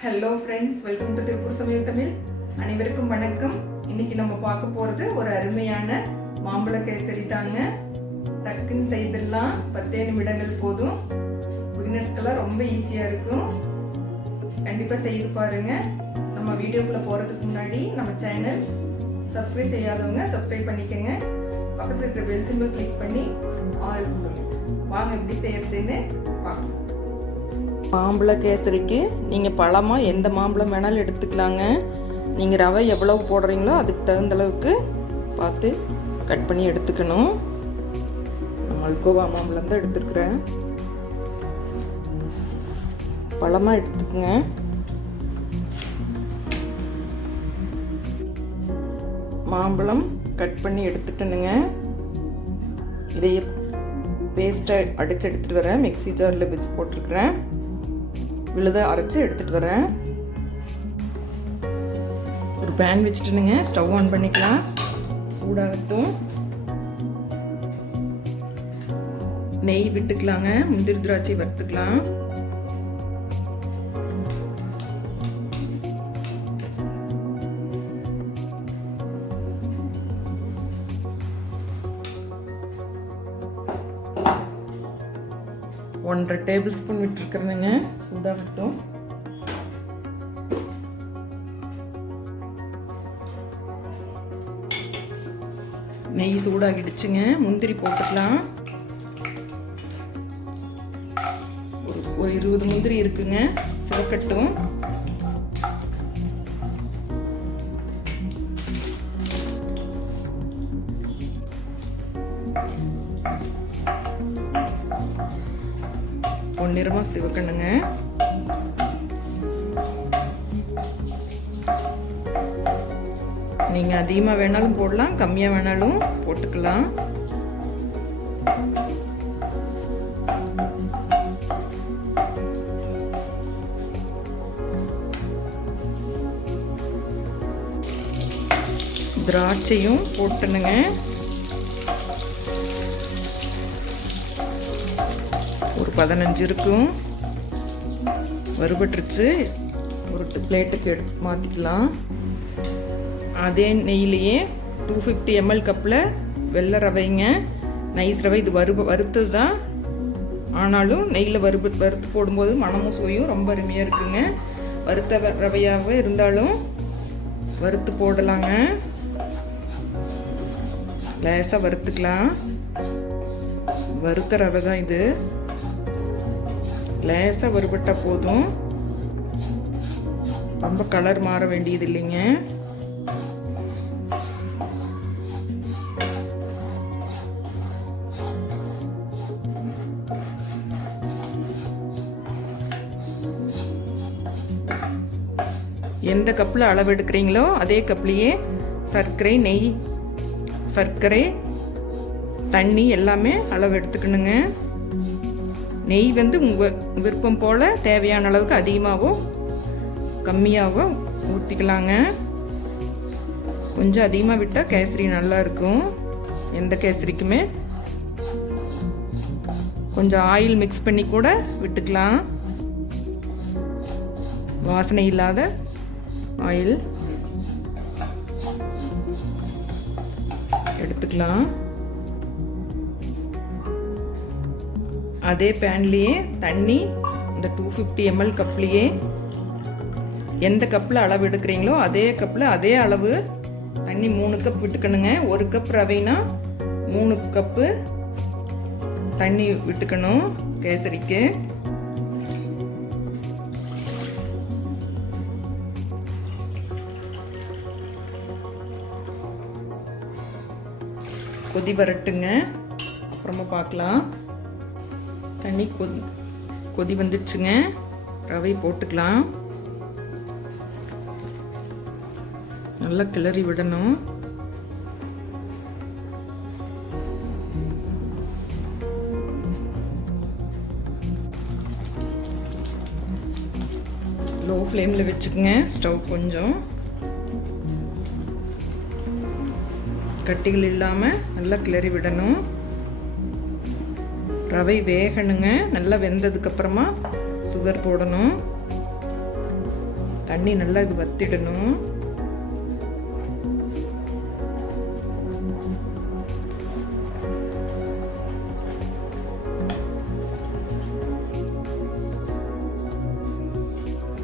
Hello friends welcome to Tiruppur சமையல் தமிழ் அனைவருக்கும் வணக்கம். இன்னைக்கு நம்ம பார்க்க போறது ஒரு அருமையான மாம்பழ கேசரி தாங்க. டக்குன்னு செய்திடலாம். பத்தே நிமிடங்கள் போதும். பிகினர்ஸ்க்கெல்லாம் ரொம்ப ஈஸியாக இருக்கும். கண்டிப்பாக செய்து பாருங்க. நம்ம வீடியோக்குள்ளே போகிறதுக்கு முன்னாடி நம்ம சேனல் சப்ஸ்கிரைப் செய்யாதவங்க சப்ஸ்கிரைப் பண்ணிக்கோங்க. பக்கத்தில் இருக்கிற பெல் சிம்பிள் கிளிக் பண்ணி ஆல் கொடுங்க. வாங்க எப்படி செய்யறதுன்னு பார்க்கலாம். மாம்பழ கேசரிக்கு நீங்கள் பழமாக எந்த மாம்பழம் வேணாலும் எடுத்துக்கலாங்க. நீங்கள் ரவை எவ்வளவு போடுறீங்களோ அதுக்கு தகுந்த அளவுக்கு பார்த்து கட் பண்ணி எடுத்துக்கணும். நான் மல்கோவா மாம்பழம் தான் எடுத்துருக்குறேன். பழமாக எடுத்துக்கங்க. மாம்பழம் கட் பண்ணி எடுத்துட்டனுங்க. இதையே பேஸ்ட்டை அடித்து எடுத்துகிட்டு வரேன். மிக்ஸி ஜாரில் வச்சு போட்டிருக்கிறேன். விழுத அரைச்சி எடுத்துகிட்டு வரேன். ஒரு பேன் வச்சுட்டுனுங்க ஸ்டவ் ஆன் பண்ணிக்கலாம். சூடாகட்டும். நெய் விட்டுக்கலாங்க முந்திரி திராட்சை வறுத்துக்கலாம். ஒன்றரை டேபிள் ஸ்பூன் விட்டுருக்குறேனுங்க சூடாகட்டும். நெய் சூடாகிடுச்சுங்க முந்திரி போட்டுக்கலாம். ஒரு ஒரு இருபது முந்திரி இருக்குங்க சிவக்கட்டும். நிறமாக சிவக்கணுங்க நீங்கள் அதிகமாக வேணாலும் போடலாம் கம்மியாக வேணாலும் போட்டுக்கலாம். திராட்சையும் போட்டுனுங்க. பதினஞ்சு இருக்கும். வறுபட்டுருச்சு. ஒரு பிளேட்டுக்கு எடுத்து மாற்றிக்கலாம் அதே நெய்லேயே டூ ஃபிஃப்டி எம்எல் கப்பில் வெள்ளை ரவைங்க. நைஸ் ரவை. இது வறு வறுத்தது தான் ஆனாலும் நெய்யில் வறுப்பு வறுத்து போடும்போது மணமும் சுவையும் ரொம்ப அருமையாக இருக்குங்க. வறுத்த ரவையாகவே இருந்தாலும் வறுத்து போடலாங்க. லேசாக வறுத்துக்கலாம். வறுத்த ரவை தான் இது. லேசாக வறுபட்டால் போதும். ரொம்ப கலர் மாற வேண்டியது இல்லைங்க எந்த கப்பில் அளவு எடுக்கிறீங்களோ அதே கப்லேயே சர்க்கரை நெய் சர்க்கரை தண்ணி எல்லாமே அளவு எடுத்துக்கணுங்க. நெய் வந்து உங்கள் விருப்பம் போல் தேவையான அளவுக்கு அதிகமாகவோ கம்மியாகவோ ஊற்றிக்கலாங்க கொஞ்சம் அதிகமாக விட்டால் கேசரி நல்லா இருக்கும். எந்த கேசரிக்குமே. கொஞ்சம் ஆயில் மிக்ஸ் பண்ணி கூட விட்டுக்கலாம். வாசனை இல்லாத ஆயில் எடுத்துக்கலாம். அதே பேன்லேயே தண்ணி இந்த டூ ஃபிஃப்டி எம்எல் கப்லேயே எந்த கப்பில் அளவு எடுக்கிறீங்களோ அதே கப்பில் அதே அளவு தண்ணி மூணு கப் விட்டுக்கணுங்க. ஒரு கப் ரவைனா மூணு கப்பு தண்ணி விட்டுக்கணும் கேசரிக்கு. கொதி வரட்டுங்க. அப்புறமா பார்க்கலாம். தண்ணி கொதி கொதி வந்துடுச்சுங்க. ரவை போட்டுக்கலாம். நல்லா கிளறி விடணும். லோ ஃப்ளேமில் வச்சுக்கோங்க ஸ்டவ் கொஞ்சம். கட்டிகள் இல்லாமல் நல்லா கிளறி விடணும். ரவை வேகணுங்க. நல்லா வெந்ததுக்கப்புறமா சுகர் போடணும். தண்ணி நல்லா இது வத்திடணும்.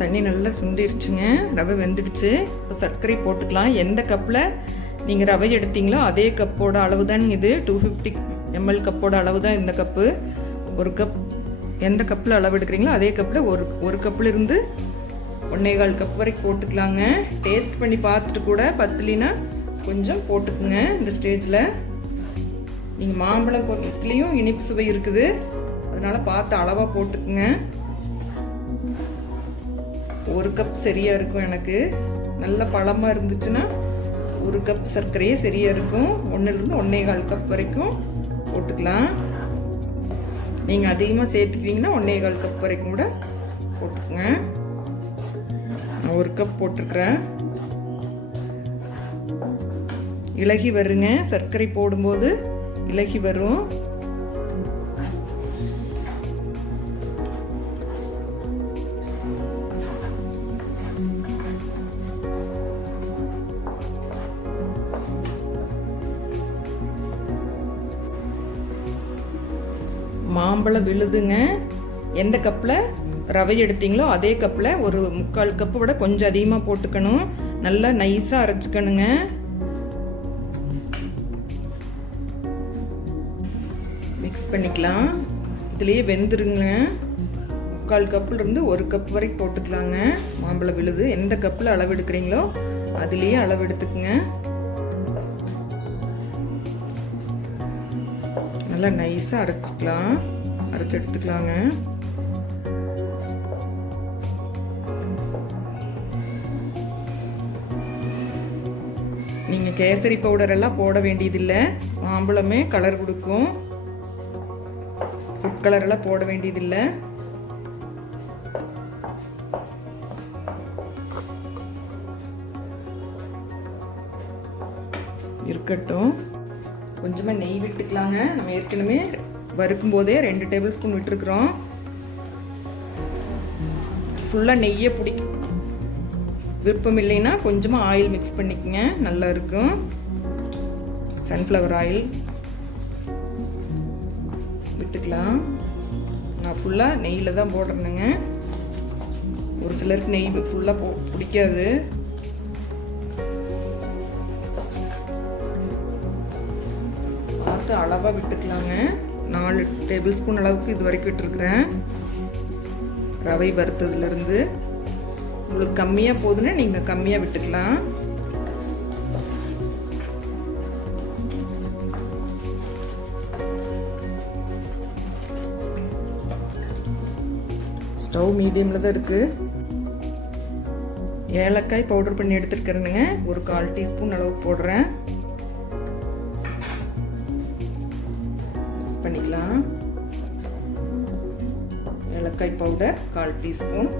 தண்ணி நல்லா சுண்டிருச்சுங்க. ரவை வெந்துடுச்சு. இப்போ சர்க்கரை போட்டுக்கலாம். எந்த கப்பில் நீங்கள் ரவை எடுத்தீங்களோ அதே கப்போட அளவு தான் இது. டூ ஃபிஃப்டி எம்எல் கப்போட அளவு தான் இந்த கப்பு. ஒரு கப் எந்த கப்பில் அளவு எடுக்கிறீங்களோ அதே கப்பில் ஒரு ஒரு கப்பில் இருந்து ஒன்றே கால் கப் வரைக்கும் போட்டுக்கலாங்க. டேஸ்ட் பண்ணி பார்த்துட்டு கூட பத்துலினா கொஞ்சம் போட்டுக்குங்க இந்த ஸ்டேஜில். நீங்கள் மாம்பழம் கொத்துலேயும் இனிப்பு சுவை இருக்குது. அதனால் பார்த்து அளவாக போட்டுக்குங்க. ஒரு கப் சரியாக இருக்கும் எனக்கு. நல்ல பழமாக இருந்துச்சுன்னா ஒரு கப் சர்க்கரையே சரியாக இருக்கும். ஒன்றுலேருந்து ஒன்றே கால் கப் வரைக்கும் போட்டுக்கலாம். நீங்கள் அதிகமாக சேர்த்துக்குவீங்கன்னா ஒன்றே கால் கப் வரைக்கும் கூட போட்டுக்கோங்க. நான் ஒரு கப் போட்டிருக்கிறேன். இலகி வருங்க. சர்க்கரை போடும்போது இலகி வரும். மாம்பழம் விழுதுங்க. எந்த கப்பில் ரவை எடுத்தீங்களோ அதே கப்பில் ஒரு முக்கால் கப்பு விட கொஞ்சம் அதிகமாக போட்டுக்கணும். நல்லா நைஸாக அரைச்சிக்கணுங்க. மிக்ஸ் பண்ணிக்கலாம். இதுலேயே வெந்துருங்க. முக்கால் கப்பில் இருந்து ஒரு கப் வரைக்கும் போட்டுக்கலாங்க. மாம்பழம் விழுது. எந்த கப்பில் அளவு எடுக்கிறீங்களோ அதுலேயே அளவு எடுத்துக்குங்க. நல்லா நைஸாக அரைச்சிக்கலாம். அரைச்சி எடுத்துக்கலாங்க. நீங்கள் கேசரி பவுடர் எல்லாம் போட வேண்டியதில்லை. மாம்பழமே கலர் கொடுக்கும். ஃபுட் கலர் எல்லாம் போட வேண்டியதில்லை. இருக்கட்டும். கொஞ்சமாக நெய் விட்டுக்கலாங்க. நம்ம ஏற்கனவே வறுக்கும் போதே ரெண்டு டேபிள் ஸ்பூன் விட்டுருக்குறோம். ஃபுல்லாக நெய்யை பிடிக்கும் விருப்பம் இல்லைன்னா கொஞ்சமாக ஆயில் மிக்ஸ் பண்ணிக்கோங்க. நல்லா இருக்கும். சன்ஃப்ளவர் ஆயில் விட்டுக்கலாம். நான் ஃபுல்லாக நெய்யில் தான் போடுறேனுங்க ஒரு சிலருக்கு நெய் ஃபுல்லாக போ பிடிக்காது. பார்த்து அளவாக விட்டுக்கலாங்க. நாலு டேபிள் ஸ்பூன் அளவுக்கு இது வரைக்கும் விட்டுருக்குறேன். ரவை வறுத்ததுலேருந்து. உங்களுக்கு கம்மியாக போகுதுன்னா நீங்கள் கம்மியாக விட்டுக்கலாம். ஸ்டவ் மீடியமில் தான் இருக்குது ஏலக்காய் பவுடர் பண்ணி எடுத்துருக்கிறேனுங்க. ஒரு கால் டீஸ்பூன் அளவு போடுறேன். மிக்ஸ் பண்ணிக்கலாம். ஏலக்காய் பவுடர் கால் டீஸ்பூன்.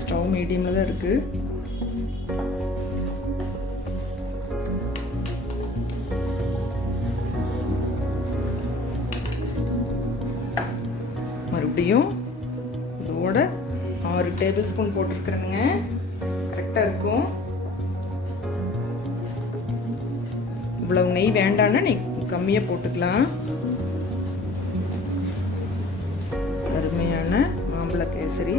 ஸ்டவ் மீடியமில் தான் இருக்குது மறுபடியும் இதோட ஆறு டேபிள் ஸ்பூன் போட்டிருக்கிறேங்க கரெக்டாக இருக்கும். இவ்வளவு நெய் வேண்டான்னா நீ கம்மியாக போட்டுக்கலாம். அருமையான மாம்பழ கேசரி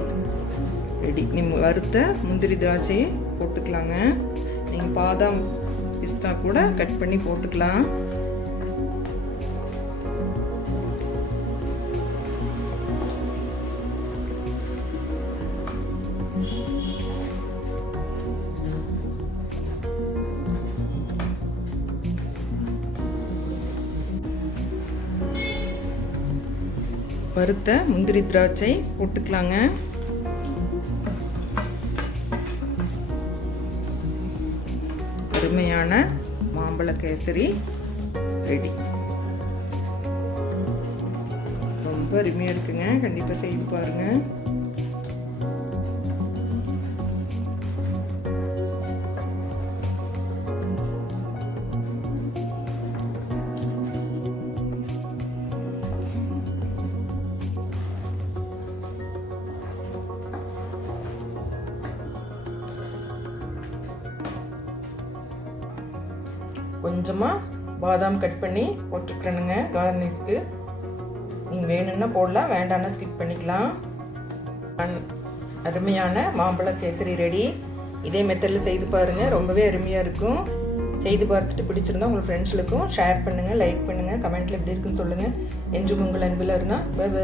ரெடி. நீ வறுத்த முந்திரி திராட்சையை போட்டுக்கலாங்க. நீங்கள் பாதாம் பிஸ்தா கூட கட் பண்ணி போட்டுக்கலாம். வறுத்த முந்திரி திராட்சை போட்டுக்கலாங்க. அருமையான மாம்பழ கேசரி ரெடி. ரொம்ப அருமையாக இருக்குங்க. கண்டிப்பாக செய்து பாருங்கள் கொஞ்சமாக பாதாம் கட் பண்ணி போட்டுக்கிறேனுங்க கார்னிஷ்க்கு நீங்கள் வேணும்னா போடலாம் வேண்டாம்னா ஸ்கிப் பண்ணிக்கலாம். அன்- அருமையான மாம்பழ கேசரி ரெடி இதே மெத்தடில் செய்து பாருங்கள் ரொம்பவே அருமையாக இருக்கும். செய்து பார்த்துட்டு பிடிச்சிருந்தா உங்கள் ஃப்ரெண்ட்ஸுக்கும் ஷேர் பண்ணுங்கள் லைக் பண்ணுங்கள் கமெண்ட்டில் எப்படி இருக்குன்னு சொல்லுங்கள் என்றும் உங்கள் அன்பில் இருந்தால் பை பை